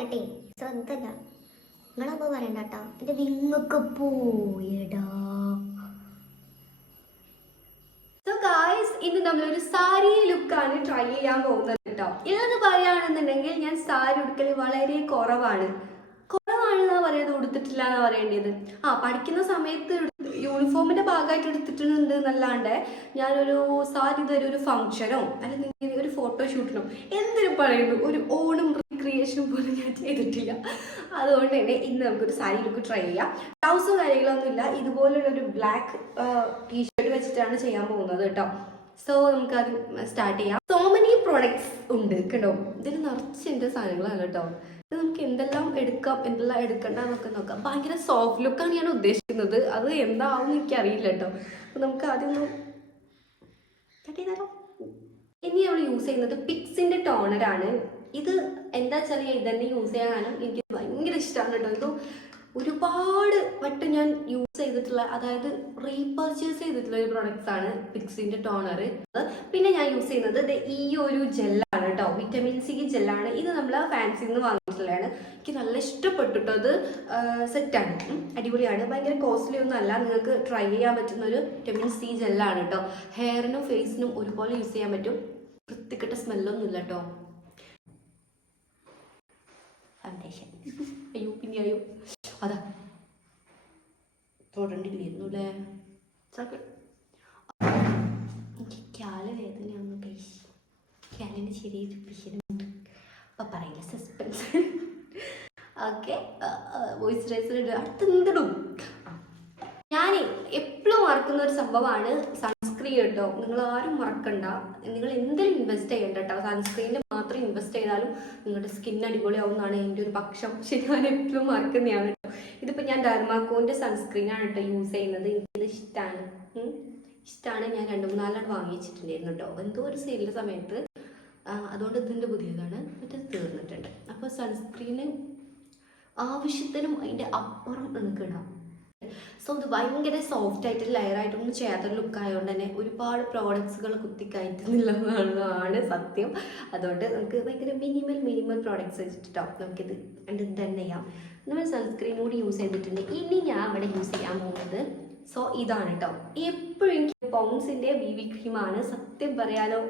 പറഞ്ഞിട്ടേ ശ്രദ്ധല്ല. നിങ്ങളപ്പോ പറയണ്ട കേട്ടോ, എന്റെ വിങ്ങൊക്കെ പോയടാ. സോ ഗായ്സ്, ഇന്ന് നമ്മളൊരു സാരി ലുക്കാണ് ട്രൈ ചെയ്യാൻ പോകുന്നത് കേട്ടോ. ഇല്ലെന്ന് പറയുകയാണെന്നുണ്ടെങ്കിൽ ഞാൻ സാരി ഉടുക്കൽ വളരെ കുറവാണെന്നാ പറയുന്നത്, ഉടുത്തിട്ടില്ല എന്നാ പറയേണ്ടത്. പഠിക്കുന്ന സമയത്ത് യൂണിഫോമിന്റെ ഭാഗമായിട്ട് എടുത്തിട്ടുണ്ട് എന്നല്ലാണ്ട് ഞാനൊരു സാരി ഒരു ഫംഗ്ഷനോ അല്ലെങ്കിൽ ഒരു ഫോട്ടോഷൂട്ടിനോ എന്തിനു പറയുന്നു ഒരു ഓണം റീക്രിയേഷൻ പോലും ഞാൻ ചെയ്തിട്ടില്ല. അതുകൊണ്ട് തന്നെ ഇന്ന് നമുക്കൊരു സാരി ലുക്ക് ട്രൈ ചെയ്യാം. ബ്ലൗസോ കാര്യങ്ങളൊന്നുമില്ല, ഇതുപോലുള്ളൊരു ബ്ലാക്ക് ടീഷർട്ട് വെച്ചിട്ടാണ് ചെയ്യാൻ പോകുന്നത് കേട്ടോ. സോ നമുക്കത് സ്റ്റാർട്ട് ചെയ്യാം. സോ മെനി പ്രോഡക്ട്സ് ഉണ്ട് കേട്ടോ, ഇതിൽ നിറച്ചിൻ്റെ സാധനങ്ങളാണ് കേട്ടോ. ഇത് നമുക്ക് എന്തെല്ലാം എടുക്കാം എന്തെല്ലാം എടുക്കണ്ട എന്നൊക്കെ നോക്കാം. ഭയങ്കര സോഫ്റ്റ് ലുക്കാണ് ഞാൻ ഉദ്ദേശിക്കുന്നത്, അത് എന്താവും എനിക്കറിയില്ല കേട്ടോ. അപ്പം നമുക്ക് ആദ്യം ഒന്ന് കട്ട് ചെയ്താലോ. ഇനി നമ്മൾ യൂസ് ചെയ്യുന്നത് പിക്സിൻ്റെ ടോണറാണ്. ഇത് എന്താ വെച്ചാൽ ഇതന്നെ യൂസ് ചെയ്യാൻ കാരണം എനിക്ക് ഭയങ്കര ഇഷ്ടമാണ് കേട്ടോ. ഇത് ഒരുപാട് വട്ടം ഞാൻ യൂസ് ചെയ്തിട്ടുള്ള, അതായത് റീപർച്ചേസ് ചെയ്തിട്ടുള്ള ഒരു പ്രൊഡക്ട്സ് ആണ് പിക്സിൻ്റെ ടോണർ. പിന്നെ ഞാൻ യൂസ് ചെയ്യുന്നത് ഈ ഒരു ജെല്ലാണ് കേട്ടോ, വിറ്റമിൻ സി ജെല്ലാണ്. ഇത് നമ്മൾ ഫാൻസിയിൽ നിന്ന് വാങ്ങിയിട്ടുള്ളതാണ്. എനിക്ക് നല്ല ഇഷ്ടപ്പെട്ടു കേട്ടോ. അത് സെറ്റാണ്, അടിപൊളിയാണ്, ഭയങ്കര കോസ്റ്റ്ലി ഒന്നും അല്ല. നിങ്ങൾക്ക് ട്രൈ ചെയ്യാൻ പറ്റുന്ന ഒരു വിറ്റമിൻ സി ജെല്ലാണ് കേട്ടോ. ഹെയറിനും ഫേസിനും ഒരുപോലെ യൂസ് ചെയ്യാൻ പറ്റും. വൃത്തിക്കെട്ട സ്മെല്ലൊന്നും ഇല്ല കേട്ടോ. ഫൗണ്ടേഷൻ അയ്യോ അതാ തൊടണ്ടില്ലായിരുന്നു അല്ലേ. എനിക്ക് കാല് വേദനയാണെന്ന് കഴിച്ച്, കാലിന് ചെറിയൊരു പിശനുണ്ട്. അപ്പം പറയില്ല, സസ്പെൻസ്. Okay, moisturiser അടുത്തെന്തിടും. ഞാൻ എപ്പോഴും മറക്കുന്ന ഒരു സംഭവമാണ് സൺസ്ക്രീൻ കേട്ടോ. നിങ്ങൾ ആരും മറക്കണ്ട, നിങ്ങൾ എന്തിനും ഇൻവെസ്റ്റ് ചെയ്യണ്ട കേട്ടോ. സൺസ്ക്രീനിൽ മാത്രം ഇൻവെസ്റ്റ് ചെയ്താലും നിങ്ങളുടെ സ്കിൻ അടിപൊളിയാവും എന്നാണ് എൻ്റെ ഒരു പക്ഷം. പക്ഷെ ഞാൻ എപ്പോഴും മറക്കുന്നതാണ് കേട്ടോ. ഇതിപ്പോൾ ഞാൻ ഡെർമാക്കോൻ്റെ സൺസ്ക്രീനാണ് കേട്ടോ യൂസ് ചെയ്യുന്നത്. എനിക്കിത് ഇഷ്ടമാണ്. ഞാൻ 2-3 വാങ്ങി വെച്ചിട്ടുണ്ടായിരുന്നു കേട്ടോ, എന്തോ ഒരു സെയിലിൻ്റെ സമയത്ത്. അതുകൊണ്ട് ഇതിൻ്റെ പുതിയതാണ്, മറ്റേ തീർന്നിട്ടുണ്ട്. അപ്പോൾ സൺസ്ക്രീന് ആവശ്യത്തിനും അതിൻ്റെ അപ്പുറം നമുക്ക് ഇടാം. സോ ഇത് ഭയങ്കര സോഫ്റ്റ് ആയിട്ട് ലെയറായിട്ടൊന്നും ചെയ്യാത്തൊരു ലുക്ക് ആയതുകൊണ്ട് തന്നെ ഒരുപാട് പ്രോഡക്ട്സുകൾ കുത്തിക്കയറ്റുന്നില്ലെന്നാണ് സത്യം. അതുകൊണ്ട് നമുക്ക് ഭയങ്കര മിനിമൽ പ്രോഡക്ട്സ് വെച്ചിട്ടോ നമുക്കിത് തന്നെ ചെയ്യാം. നമ്മൾ സൺസ്ക്രീൻ കൂടി യൂസ് ചെയ്തിട്ടുണ്ട്. ഇനി ഞാൻ ഇവിടെ യൂസ് ചെയ്യാൻ പോകുന്നത് ഇതാണ് കേട്ടോ. എപ്പോഴും എനിക്ക് പോൺസിൻ്റെ BB ക്രീമാണ്. സത്യം പറയാലോ,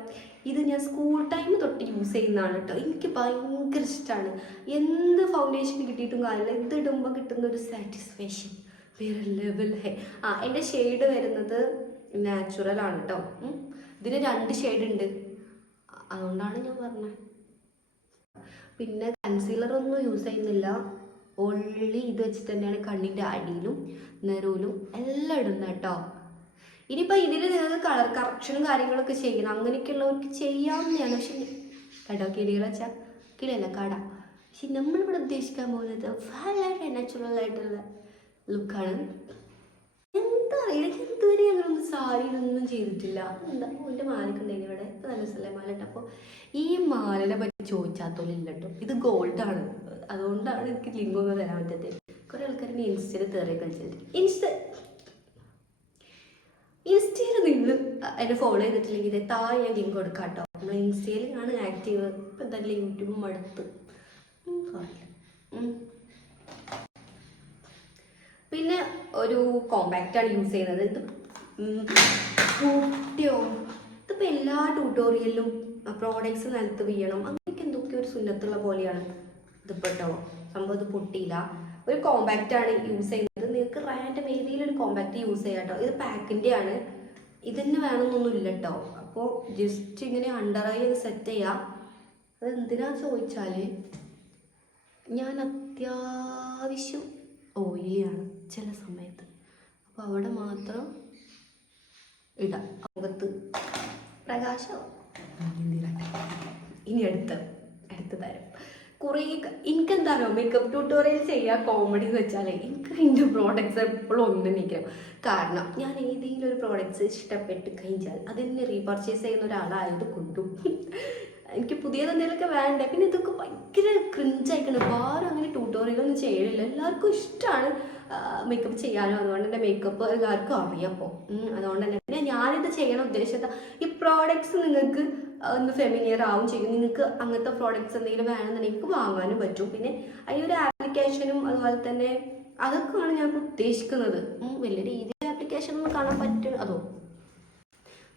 ഇത് ഞാൻ സ്കൂൾ ടൈം തൊട്ട് യൂസ് ചെയ്യുന്നതാണ് കേട്ടോ. എനിക്ക് ഭയങ്കര ഇഷ്ടമാണ്. എന്ത് ഫൗണ്ടേഷൻ കിട്ടിയിട്ടും കാര്യമില്ല, ഇത് ഇടുമ്പോൾ കിട്ടുന്ന ഒരു സാറ്റിസ്ഫാക്ഷൻ വേറെ ലെവൽ. എൻ്റെ ഷെയ്ഡ് വരുന്നത് നാച്ചുറലാണ് കേട്ടോ. ഇതിന് 2 ഷെയ്ഡ് ഉണ്ട്, അതുകൊണ്ടാണ് ഞാൻ പറഞ്ഞത്. പിന്നെ കൺസീലറൊന്നും യൂസ് ചെയ്യുന്നില്ല, ഓൺലി ഇത് വെച്ചിട്ട് തന്നെയാണ് കണ്ണിൻ്റെ അടിയിലും നെറുവിലും എല്ലാം ഇടുന്നത് കേട്ടോ. ഇനിയിപ്പോൾ ഇതിൽ നിങ്ങൾക്ക് കളർ കറക്ഷനും കാര്യങ്ങളൊക്കെ ചെയ്യണം, അങ്ങനെയൊക്കെയുള്ളവർക്ക് ചെയ്യാവുന്നതാണ്. പക്ഷെ കേട്ടോ, കിളികൾ വെച്ചാൽ കിളിയല്ല കട. പക്ഷെ നമ്മളിവിടെ ഉദ്ദേശിക്കാൻ പോകുന്നത് വളരെ നാച്ചുറലായിട്ടുള്ള ലുക്കാണ്. എന്താ അറിയില്ല, ഇതുവരെ ഞങ്ങളൊന്നും സാരിയിലൊന്നും ചെയ്തിട്ടില്ല. എന്താ എൻ്റെ മാലക്കുണ്ടായിരുന്നു ഇവിടെ, നല്ല സ്ഥലം മാല ഉണ്ട്. അപ്പോൾ ഈ മാലനെ പറ്റി ചോദിച്ചാത്തോലില്ല കേട്ടോ. ഇത് ഗോൾഡാണ്, അതുകൊണ്ടാണ് എനിക്ക് ലിങ്കൊന്നും തരാൻ പറ്റത്തില്ല. കുറേ ആൾക്കാർ ഇൻസ്റ്റയിൽ തെറിയ കളിച്ചിട്ട് ഇൻസ്റ്റയിൽ നിങ്ങൾ എന്നെ ഫോളോ ചെയ്തിട്ടില്ലെങ്കിൽ താഴെ ഞാൻ ലിങ്ക് കൊടുക്കാം കേട്ടോ. നമ്മൾ ഇൻസ്റ്റയിൽ ആണ് ആക്റ്റീവ്. ഇപ്പം എന്തായാലും യൂട്യൂബും അടുത്ത്. പിന്നെ ഒരു കോമ്പാക്റ്റാണ് യൂസ് ചെയ്യുന്നത്. ഇത് ഇതിപ്പോൾ എല്ലാ ട്യൂട്ടോറിയലിലും പ്രോഡക്ട്സ് നിലത്ത് വീഴണം അങ്ങനെയൊക്കെ എന്തൊക്കെ ഒരു സുന്നത്തുള്ള പോലെയാണ് ഇതിപ്പോൾ കേട്ടോ. സംഭവം ഇത് പൊട്ടിയില്ല. ഒരു കോമ്പാക്റ്റാണ് യൂസ് ചെയ്യുന്നത്. നിങ്ങൾക്ക് റാൻഡം ഏതെങ്കിലും ഒരു കോമ്പാക്റ്റ് യൂസ് ചെയ്യാം കേട്ടോ. ഇത് പാക്കിൻ്റെ ആണ്, ഇതന്നെ വേണമെന്നൊന്നും ഇല്ല കേട്ടോ. അപ്പോൾ ജസ്റ്റ് ഇങ്ങനെ അണ്ടർ ഐ സെറ്റ് ചെയ്യാം. അതെന്തിനാ ചോദിച്ചാൽ ഞാൻ അത്യാവശ്യം ഓയിലിയാണ് ചില സമയത്ത്, അപ്പോൾ അവിടെ മാത്രം ഇടാം. മുഖത്ത് പ്രകാശം. ഇനി അടുത്ത തരം കുറേ എനിക്കെന്താണോ മേക്കപ്പ് ട്യൂട്ടോറിയൽ ചെയ്യുക കോമഡി എന്ന് വെച്ചാൽ എനിക്ക് എൻ്റെ പ്രോഡക്റ്റ്സ് എപ്പോഴും ഒന്നും നിൽക്കണം. കാരണം ഞാൻ ഏതെങ്കിലും ഒരു പ്രോഡക്റ്റ്സ് ഇഷ്ടപ്പെട്ട് കഴിഞ്ഞാൽ അതെന്നെ റീപർച്ചേസ് ചെയ്യുന്ന ഒരാളായത് കൊണ്ടും എനിക്ക് പുതിയത് എന്തെങ്കിലുമൊക്കെ വേണ്ടേ. പിന്നെ ഇതൊക്കെ ഭയങ്കര ക്രിഞ്ചായിക്കണം. വേറെ അങ്ങനെ ട്യൂട്ടോറിയലൊന്നും ചെയ്യണില്ല, എല്ലാവർക്കും ഇഷ്ടമാണ്. മേക്കപ്പ് ചെയ്യാനും അതുകൊണ്ട് തന്നെ മേക്കപ്പ് എല്ലാവർക്കും അറിയാം. അപ്പോൾ അതുകൊണ്ട് തന്നെ പിന്നെ ഞാനിത് ചെയ്യാൻ ഉദ്ദേശിച്ചത് ഈ പ്രോഡക്ട്സ് നിങ്ങൾക്ക് ഒന്ന് ഫെമിലിയർ ആവും ചെയ്യും. നിങ്ങൾക്ക് അങ്ങനത്തെ പ്രോഡക്ട്സ് എന്തെങ്കിലും വേണമെന്നുണ്ടെങ്കിൽ വാങ്ങാനും പറ്റും. പിന്നെ അതിനൊരു ആപ്ലിക്കേഷനും അതുപോലെ തന്നെ അതൊക്കെയാണ് ഞാൻ ഉദ്ദേശിക്കുന്നത്. വലിയ രീതിയിൽ ആപ്ലിക്കേഷൻ ഒന്നും കാണാൻ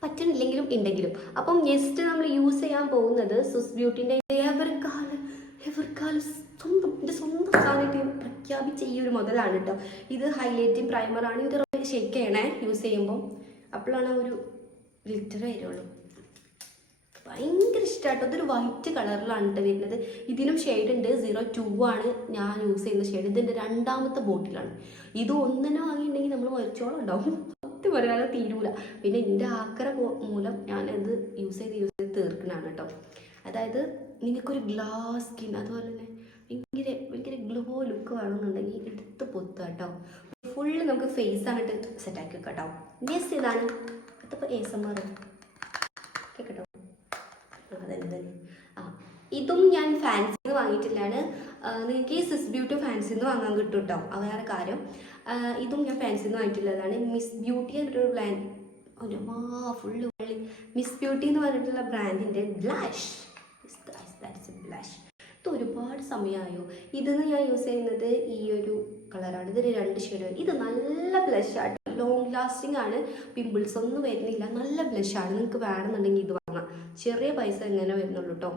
പറ്റണില്ലെങ്കിലും ഉണ്ടെങ്കിലും. അപ്പം നെക്സ്റ്റ് നമ്മൾ യൂസ് ചെയ്യാൻ പോകുന്നത് സ്വിസ് ബ്യൂട്ടിൻ്റെ എവർക്കാലം സ്വന്തം സാധനമായിട്ട് പ്രഖ്യാപിച്ച ഈ ഒരു മുതലാണ് കേട്ടോ. ഇത് ഹൈലൈറ്റിംഗ് പ്രൈമറാണ്. ഇത് ഷെയ്ക്ക് ചെയ്യണേ യൂസ് ചെയ്യുമ്പോൾ, അപ്പോഴാണ് ഒരു ഗ്ലിറ്റർ വരുള്ളൂ. ഭയങ്കര ഇഷ്ടമായിട്ടോ. ഇതൊരു വൈറ്റ് കളറിലാണ് കേട്ടോ വരുന്നത്. ഇതിനും ഷെയ്ഡ് ഉണ്ട്. 02 ആണ് ഞാൻ യൂസ് ചെയ്യുന്ന ഷെയ്ഡ്. ഇതിൻ്റെ 2ാമത്തെ ബോട്ടിലാണ്. ഇത് ഒന്നിനെ വാങ്ങിയിട്ടുണ്ടെങ്കിൽ നമ്മൾ വരച്ചോളം ഉണ്ടാവും. പറയാതെ തീരൂല. പിന്നെ എൻ്റെ ആക്കര മൂലം ഞാനത് യൂസ് ചെയ്ത് തീർക്കണതാണ് കേട്ടോ. അതായത് നിങ്ങൾക്കൊരു ഗ്ലാസ് സ്കിൻ അതുപോലെ തന്നെ ഭയങ്കര ഗ്ലോ ലുക്ക് വേണമെന്നുണ്ടെങ്കിൽ എടുത്ത് പൊത്തുക കേട്ടോ. ഫുള്ള് നമുക്ക് ഫേസ് ആയിട്ട് സെറ്റാക്കി വെക്കാം കേട്ടോ. നെക്സ്റ്റ് ഇതാണ്. അതിപ്പോൾ ASMR കേട്ടോ. അതന്നെ ഇതും ഞാൻ ഫാൻസിന്ന് വാങ്ങിയിട്ടില്ലാണ്. നിങ്ങൾക്ക് ഈ സ്വിസ് ബ്യൂട്ടി ഫാൻസിന്ന് വാങ്ങാൻ കിട്ടും കേട്ടോ. അത് വേറെ കാര്യം. ഇതും ഞാൻ ഫാൻസിന്ന് വാങ്ങിയിട്ടുള്ളതാണ്. മിസ് ബ്യൂട്ടി എന്നൊരു ബ്രാൻഡ് ഫുള്ള് മിസ് ബ്യൂട്ടി എന്ന് പറഞ്ഞിട്ടുള്ള ബ്രാൻഡിൻ്റെ ബ്ലാഷ്. ബ്ലാഷ് ഇത് ഒരുപാട് സമയമായോ. ഇതെന്ന് ഞാൻ യൂസ് ചെയ്യുന്നത് ഈ ഒരു കളറാണ്. ഇതൊരു 2 ഷെയ്ഡ്. ഇത് നല്ല ബ്ലഷാണ്. ലോങ് ലാസ്റ്റിംഗ് ആണ്. പിമ്പിൾസ് ഒന്നും വരുന്നില്ല. നല്ല ബ്ലഷാണ്. നിങ്ങൾക്ക് വേണമെന്നുണ്ടെങ്കിൽ ഇത് വാങ്ങാം. ചെറിയ പൈസ എങ്ങനെ വരുന്നുള്ളൂ കേട്ടോ.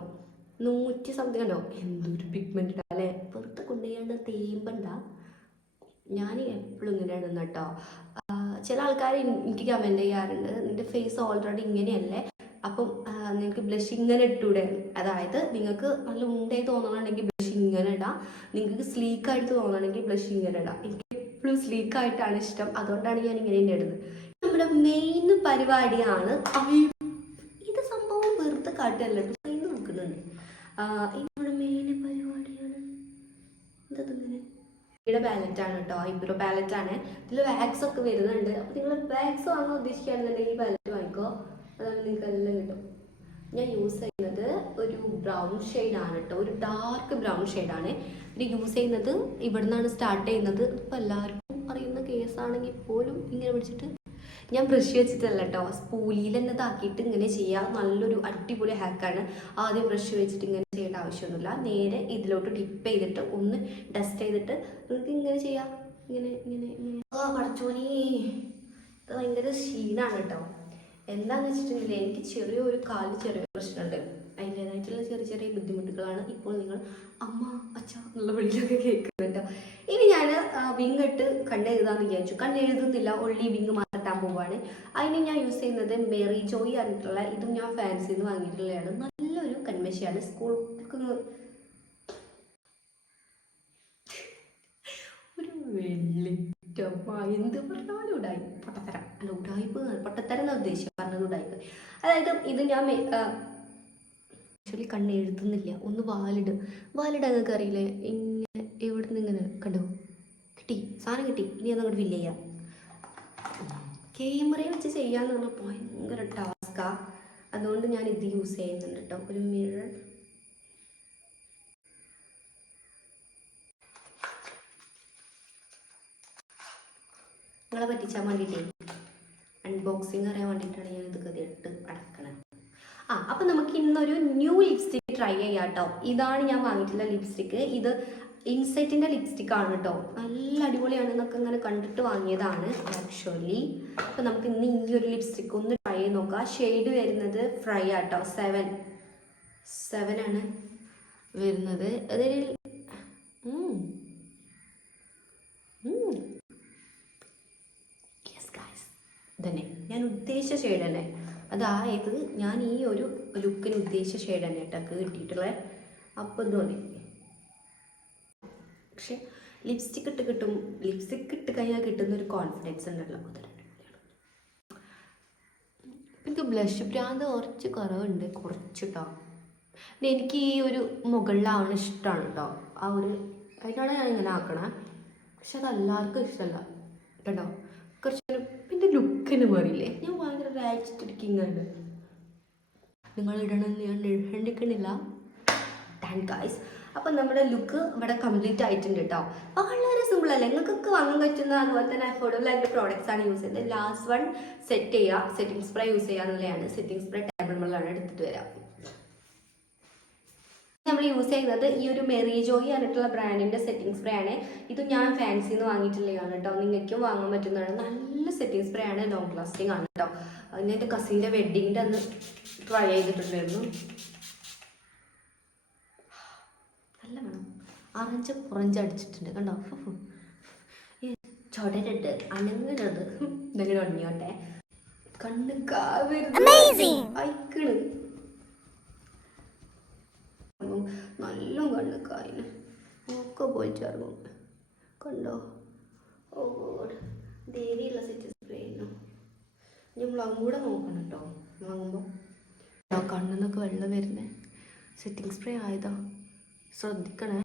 100 സംതിങ് ഉണ്ടോ. എന്തൊരു പിഗ്മെൻറ്റ് അല്ലേ. പുറത്ത് കൊണ്ടുപോയാണ്ട് തേമ്പണ്ട. ഞാൻ എപ്പോഴും ഇങ്ങനെ ഇടുന്ന കേട്ടോ. ചില ആൾക്കാർ എനിക്ക് കമൻറ്റ് ചെയ്യാറുണ്ട്, നിൻ്റെ ഫേസ് ഓൾറെഡി ഇങ്ങനെയല്ലേ, അപ്പം നിങ്ങൾക്ക് ബ്ലഷ് ഇങ്ങനെ ഇട്ടൂടെ. അതായത് നിങ്ങൾക്ക് നല്ല ഉണ്ടേ തോന്നണമെങ്കിൽ ബ്ലഷ് ഇങ്ങനെ ഇടാം. നിങ്ങൾക്ക് സ്ലീക്കായിട്ട് തോന്നണമെങ്കിൽ ബ്ലഷ് ഇങ്ങനെ ഇടാം. എനിക്ക് എപ്പോഴും സ്ലീക്കായിട്ടാണ് ഇഷ്ടം. അതുകൊണ്ടാണ് ഞാൻ ഇങ്ങനെ തന്നെ ഇടുന്നത്. നമ്മുടെ മെയിൻ പരിപാടിയാണ്. ഇത് സംഭവം വെറുതെ കാട്ടുകയല്ല കേട്ടോ. കയ്യിൽ നോക്കുന്നുണ്ട്. നമ്മുടെ മെയിൻ പരിപാടിയാണ് എന്തങ്ങനെ ഇവിടെ പാലറ്റാണ് കേട്ടോ. ഐബ്രോ പാലറ്റാണ്. ഇതിൽ വാക്സ് ഒക്കെ വരുന്നുണ്ട്. അപ്പോൾ നിങ്ങൾ വാക്സ് വാങ്ങാൻ ഉദ്ദേശിക്കുകയാണെന്നുണ്ടെങ്കിൽ ഈ പാലറ്റ് വാങ്ങിക്കോ. അതാണ് നിങ്ങൾക്ക് എല്ലാം കിട്ടും. ഞാൻ യൂസ് ചെയ്യുന്നത് ഒരു ബ്രൗൺ ഷെയ്ഡാണ് കേട്ടോ. ഒരു ഡാർക്ക് ബ്രൗൺ ഷെയ്ഡാണ്. പിന്നെ യൂസ് ചെയ്യുന്നത് ഇവിടെ നിന്നാണ് സ്റ്റാർട്ട് ചെയ്യുന്നത്. ഇപ്പോൾ എല്ലാവർക്കും അറിയുന്ന കേസാണെങ്കിൽ പോലും ഇങ്ങനെ പിടിച്ചിട്ട് ഞാൻ ബ്രഷ് വെച്ചിട്ടല്ല കേട്ടോ. സ്പൂലിയിൽ തന്നെ ഇതാക്കിയിട്ട് ഇങ്ങനെ ചെയ്യുക. നല്ലൊരു അടിപൊളി ഹാക്കാണ്. ആദ്യം ബ്രഷ് വെച്ചിട്ട് ഇങ്ങനെ ചെയ്യേണ്ട ആവശ്യമൊന്നുമില്ല. നേരെ ഇതിലോട്ട് ഡിപ്പ് ചെയ്തിട്ട് ഒന്ന് ഡസ്റ്റ് ചെയ്തിട്ട് നിങ്ങൾക്ക് ഇങ്ങനെ ചെയ്യാം. ഇങ്ങനെ ഇങ്ങനെ ഇങ്ങനെ പടച്ചോനീ ഇത് ഭയങ്കര ക്ഷീണമാണ് കേട്ടോ. എന്താണെന്ന് വെച്ചിട്ടുണ്ടെങ്കിൽ എനിക്ക് ചെറിയൊരു പ്രശ്നമുണ്ട്. അതിൻ്റേതായിട്ടുള്ള ചെറിയ ബുദ്ധിമുട്ടുകളാണ് ഇപ്പോൾ നിങ്ങൾ അമ്മ അച്ഛ എന്നുള്ള വിളിയിലൊക്കെ കേൾക്കുന്നത് കേട്ടോ. ഇനി ഞാൻ വിങ് ഇട്ട് കണ്ണെഴുതാന്ന് വിചാരിച്ചു. കണ്ണെഴുതുന്നില്ല, ഒള്ളി വിങ് മാറ്റാൻ പോവാണ്. അതിന് ഞാൻ യൂസ് ചെയ്യുന്നത് മെറി ജോയ് പറഞ്ഞിട്ടുള്ള, ഇതും ഞാൻ ഫാൻസിന്ന് വാങ്ങിയിട്ടുള്ളതാണ്. നല്ലൊരു കൺമശിയാണ്. സ്കൂൾക്ക് ഒരു എന്ത് പറഞ്ഞാലും ഉടായി പൊട്ടത്തരം അല്ല, ഉടായ്പ് പൊട്ടത്തരം എന്നാ ഉദ്ദേശിച്ചു പറഞ്ഞത്. ഉടായ്പ് അതായത് ഇത് ഞാൻ ആക്ച്വലി കണ്ണെഴുതുന്നില്ല. ഒന്ന് വാലിടാൻ നിങ്ങൾക്ക് അറിയില്ലേ. ഇങ്ങനെ എവിടുന്ന് ഇങ്ങനെ കണ്ടോ, സാധനം കിട്ടി. ഇനി അതങ്ങോട്ട് ഫില്ല് ചെയ്യാം. ക്യാമറയിൽ വെച്ച് ചെയ്യാന്ന് പറഞ്ഞാൽ ഭയങ്കര ടാസ്കാ. അതുകൊണ്ട് ഞാൻ ഇത് യൂസ് ചെയ്യുന്നുണ്ട് കേട്ടോ. ഒരു മിറർ നിങ്ങളെ പറ്റിച്ചാൻ വേണ്ടിയിട്ടേ, അൺബോക്സിങ് അറിയാൻ വേണ്ടിയിട്ടാണ് ഞാൻ ഇത് കഥയിട്ട് അടക്കണത്. അപ്പം നമുക്ക് ഇന്നൊരു ന്യൂ ലിപ്സ്റ്റിക്ക് ട്രൈ ചെയ്യാം കേട്ടോ. ഇതാണ് ഞാൻ വാങ്ങിയിട്ടുള്ള ലിപ്സ്റ്റിക്ക്. ഇത് ഇൻസൈറ്റിൻ്റെ ലിപ്സ്റ്റിക്കാണ് കേട്ടോ. നല്ല അടിപൊളിയാണ് എന്നൊക്കെ ഇങ്ങനെ കണ്ടിട്ട് വാങ്ങിയതാണ് ആക്ച്വലി. അപ്പം നമുക്ക് ഇന്ന് ഈ ഒരു ലിപ്സ്റ്റിക്ക് ഒന്ന് ട്രൈ ചെയ്ത് നോക്കാം. ഷെയ്ഡ് വരുന്നത് ഫ്രൈ ആട്ടോ. 7 ആണ് വരുന്നത്. അതിൽ തന്നെ ഞാൻ ഉദ്ദേശിച്ച ഷെയ്ഡ് തന്നെ. അതായത് ഞാൻ ഈ ഒരു ലുക്കിന് ഉദ്ദേശിച്ച ഷെയ്ഡ് തന്നെ കേട്ടോ കിട്ടിയിട്ടുള്ളത്. അപ്പം തോന്നി. പക്ഷെ ലിപ്സ്റ്റിക്ക് ഇട്ട് കഴിഞ്ഞാൽ കിട്ടുന്ന ഒരു കോൺഫിഡൻസ് ഉണ്ടല്ലോ. എനിക്ക് ബ്ലഷ് ഭ്രാന്ത് കുറച്ച് കുറവുണ്ട്, കുറച്ചിട്ടോ. പിന്നെ എനിക്ക് ഈ ഒരു മുകളിലാവണ ഇഷ്ടമാണ് കേട്ടോ. ആ ഒരു അതിനാണ് ഞാൻ ഇങ്ങനെ ആക്കണേ. പക്ഷെ അത് എല്ലാവർക്കും ഇഷ്ടമല്ല കേട്ടോ. കുറച്ചൊരു പിന്നെ ലുക്കിന് മാറിയില്ലേ. ഞാൻ ഭയങ്കര രാച്ചിട്ടിരിക്കുന്നുണ്ട്. നിങ്ങൾ ഇടണമെന്ന് ഞാൻ ഇടണ്ടിക്കണില്ല. ഗൈസ് അപ്പം നമ്മുടെ ലുക്ക് ഇവിടെ കംപ്ലീറ്റ് ആയിട്ടുണ്ട് കേട്ടോ. വളരെ സിമ്പിൾ അല്ലേ, നിങ്ങൾക്കൊക്കെ വാങ്ങാൻ പറ്റുന്ന അതുപോലെ തന്നെ അഫോർഡബിൾ ആയിട്ടുള്ള പ്രോഡക്റ്റ്സ് ആണ് യൂസ് ചെയ്യുന്നത്. ലാസ്റ്റ് വൺ സെറ്റ് ചെയ്യുക, സെറ്റിംഗ് സ്പ്രേ യൂസ് ചെയ്യുക എന്നുള്ളതാണ്. സെറ്റിംഗ് സ്പ്രേ ടേബിൾ മുകളിലാണ് എടുത്തിട്ട് വരാം. നമ്മൾ യൂസ് ചെയ്യുന്നത് ഈ ഒരു മെറി ജോയി ആയിട്ടുള്ള ബ്രാൻഡിൻ്റെ സെറ്റിംഗ് സ്പ്രേ ആണ്. ഇത് ഞാൻ ഫാൻസിന്ന് വാങ്ങിയിട്ടുള്ളതാണ് കേട്ടോ. നിങ്ങൾക്കും വാങ്ങാൻ പറ്റുന്നതാണ്. നല്ല സെറ്റിംഗ് സ്പ്രേ ആണ്, ലോങ് ലാസ്റ്റിംഗ് ആണ് കേട്ടോ. ഞാൻ എൻ്റെ കസിൻ്റെ വെഡ്ഡിങ്ങിൻ്റെ അന്ന് ട്രൈ ചെയ്തിട്ടുണ്ടായിരുന്നു. നല്ല വേണം, പുറഞ്ച് അടിച്ചിട്ടുണ്ട് കണ്ടോ. ഈ ചൊടരുണ്ട് അനങ്ങരുത്, എന്തെങ്കിലും ഉണങ്ങിയോട്ടെ. കണ്ണ് കാവരുത് നല്ല കണ്ണ് കായിന് ഒക്കെ പോയിട്ടിറങ്ങും കണ്ടോ. ഓ ദേവിയുള്ള സെറ്റ് സ്പ്രേ ചെയ്യുന്നു. നമ്മൾ അതും കൂടെ നോക്കണം കേട്ടോ വാങ്ങുമ്പോൾ. കണ്ണിന്നൊക്കെ വെള്ളം വരുന്നേ സെറ്റിംഗ് സ്പ്രേ ആയതാ, ശ്രദ്ധിക്കണേ.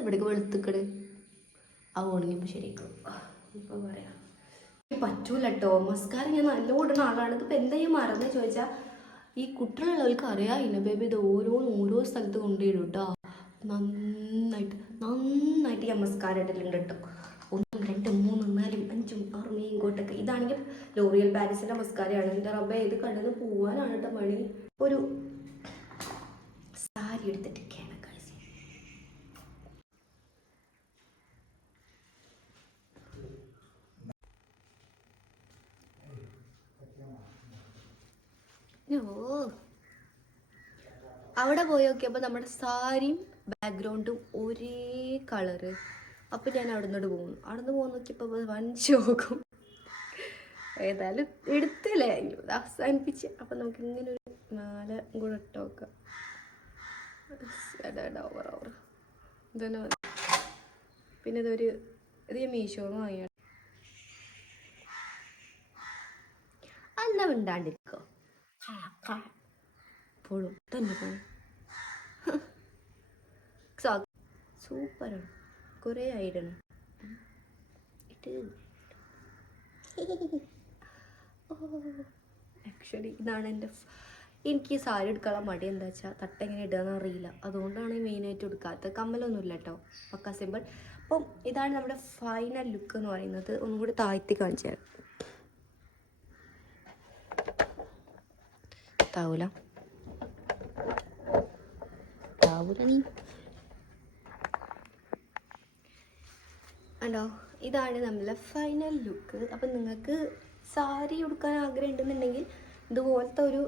ഇവിടേക്ക് വെളുത്തിക്കട് ആ ഉണങ്ങിയപ്പോൾ ശരിക്കും ഇപ്പോൾ പറയാം പറ്റൂല കേട്ടോ. മസ്കാര ഞാൻ നല്ല ഇടുന്ന ആളാണ്. ഇതിപ്പോൾ എന്താ ഈ മറന്ന് ചോദിച്ചാൽ ഈ കുട്ടികളുള്ളവർക്ക് അറിയാം ഇന്ന ബേബി ഇത് ഓരോ സ്ഥലത്ത് കൊണ്ടുപോയിടും കേട്ടോ. നന്നായിട്ട് ഞാൻ മസ്കാര ഇടലുണ്ട് കേട്ടോ. 1 2 3 4 5 6 ഇങ്ങോട്ടൊക്കെ. ഇതാണെങ്കിൽ ലോറിയൽ പാരീസിൻ്റെ മസ്കാരയാണ്. എൻ്റെ റബ്ബേ ഇത് കടന്ന് പോവാനാണ് കേട്ടോ പണി. ഒരു സാരി എടുത്തിട്ടൊക്കെയാണ് അവിടെ പോയി നോക്കിയപ്പോൾ നമ്മുടെ സാരിയും ബാക്ക്ഗ്രൗണ്ടും ഒരേ കളറ്. അപ്പം ഞാൻ അവിടെ നിന്ന് പോകുന്നു. അവിടെ നിന്ന് പോകുന്ന നോക്കിയപ്പോൾ വൻ ശോകം. ഏതായാലും എടുത്തില്ലേ, അവസാനിപ്പിച്ച്. അപ്പം നമുക്ക് ഇങ്ങനെ ഒരു 4 കൂടെ ഇട്ട് നോക്കാം. ഓവർ ഇതന്നെ മതി. പിന്നെ ഇത് ഞാൻ മീഷോന്ന് വാങ്ങിയാണ്. അന്ന മിണ്ടാണ്ടിരിക്കോ പോഴും തന്നെ പോഴും സൂപ്പറാണ്. കുറേ ആയിടാണ് ഇത്. ആക്ച്വലി ഇതാണ് എനിക്ക് സാരി എടുക്കാനുള്ള മടി. എന്താ വെച്ചാൽ തട്ടെങ്ങനെ ഇടുകയെന്ന് അറിയില്ല, അതുകൊണ്ടാണ് മെയിനായിട്ട് എടുക്കാത്തത്. കമ്മലൊന്നുമില്ല കേട്ടോ, പക്ക സിമ്പിൾ. അപ്പം ഇതാണ് നമ്മുടെ ഫൈനൽ ലുക്ക് എന്ന് പറയുന്നത്. ഒന്നും കൂടി താഴ്ത്തി കാണിച്ചു തരാം. താവൂല നീ ഉണ്ടോ. ഇതാണ് നമ്മളെ ഫൈനൽ ലുക്ക്. അപ്പം നിങ്ങൾക്ക് സാരി ഉടുക്കാൻ ആഗ്രഹം ഉണ്ടെന്നുണ്ടെങ്കിൽ ഇതുപോലത്തെ ഒരു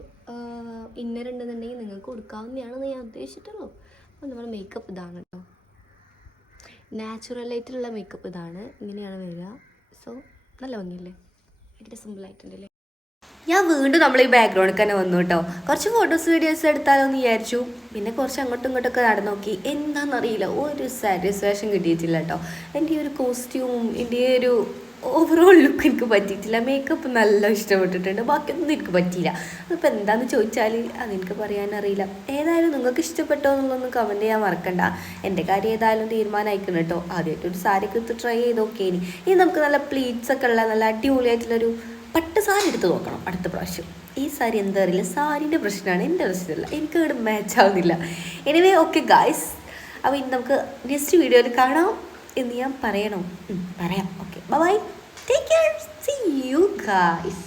ഇന്നർ ഉണ്ടെന്നുണ്ടെങ്കിൽ നിങ്ങൾക്ക് ഉടുക്കാവുന്നതാണെന്ന് ഞാൻ ഉദ്ദേശിച്ചിട്ടുള്ളൂ. അപ്പം നമ്മുടെ മേക്കപ്പ് ഇതാണ് കേട്ടോ. നാച്ചുറലായിട്ടുള്ള മേക്കപ്പ് ഇതാണ്, ഇങ്ങനെയാണ് വരിക. സോ നല്ല ഭംഗിയില്ലേ, ഭയങ്കര സിമ്പിളായിട്ടുണ്ടല്ലേ. ഞാൻ വീണ്ടും നമ്മൾ ഈ ബാക്ക്ഗ്രൗണ്ടിൽ തന്നെ വന്നു കേട്ടോ. കുറച്ച് ഫോട്ടോസ് വീഡിയോസ് എടുത്താലോ എന്ന് വിചാരിച്ചു. പിന്നെ കുറച്ച് അങ്ങോട്ടും ഇങ്ങോട്ടൊക്കെ നടന്നു നോക്കി. എന്താണെന്നറിയില്ല, ഒരു സാറ്റിസ്ഫാക്ഷൻ കിട്ടിയിട്ടില്ല കേട്ടോ. എൻ്റെ ഈ ഒരു കോസ്റ്റ്യൂമും എൻ്റെ ഈ ഒരു ഓവറോൾ ലുക്ക് എനിക്ക് പറ്റിയിട്ടില്ല. മേക്കപ്പ് നല്ല ഇഷ്ടപ്പെട്ടിട്ടുണ്ട്, ബാക്കിയൊന്നും എനിക്ക് പറ്റിയില്ല. അതിപ്പോൾ എന്താണെന്ന് ചോദിച്ചാൽ അതെനിക്ക് പറയാനറിയില്ല. ഏതായാലും നിങ്ങൾക്ക് ഇഷ്ടപ്പെട്ടോ എന്നുള്ളതൊന്നും കമൻറ്റ് ചെയ്യാൻ മറക്കണ്ട. എൻ്റെ കാര്യം ഏതായാലും തീരുമാനമായിക്കണം കേട്ടോ. ആദ്യമായിട്ടൊരു സാരിയൊക്കെ എടുത്ത് ട്രൈ ചെയ്ത് നോക്കിയേനി. ഇനി നമുക്ക് നല്ല പ്ലീറ്റ്സ് ഒക്കെ ഉള്ള നല്ല അടിപൊളിയായിട്ടുള്ളൊരു പട്ട് സാരി എടുത്ത് നോക്കണം അടുത്ത പ്രാവശ്യം. ഈ സാരി എന്താ അറിയില്ല, സാരീൻ്റെ പ്രശ്നമാണ്, എൻ്റെ പ്രശ്നമല്ല. എനിക്ക് ഇവിടെ മാച്ച് ആവുന്നില്ല. എനിവേ ഓക്കെ ഗായ്സ്, അപ്പോൾ ഇനി നമുക്ക് നെക്സ്റ്റ് വീഡിയോയിൽ കാണാം എന്ന് ഞാൻ പറയാം. Okay bye, take care, see you guys.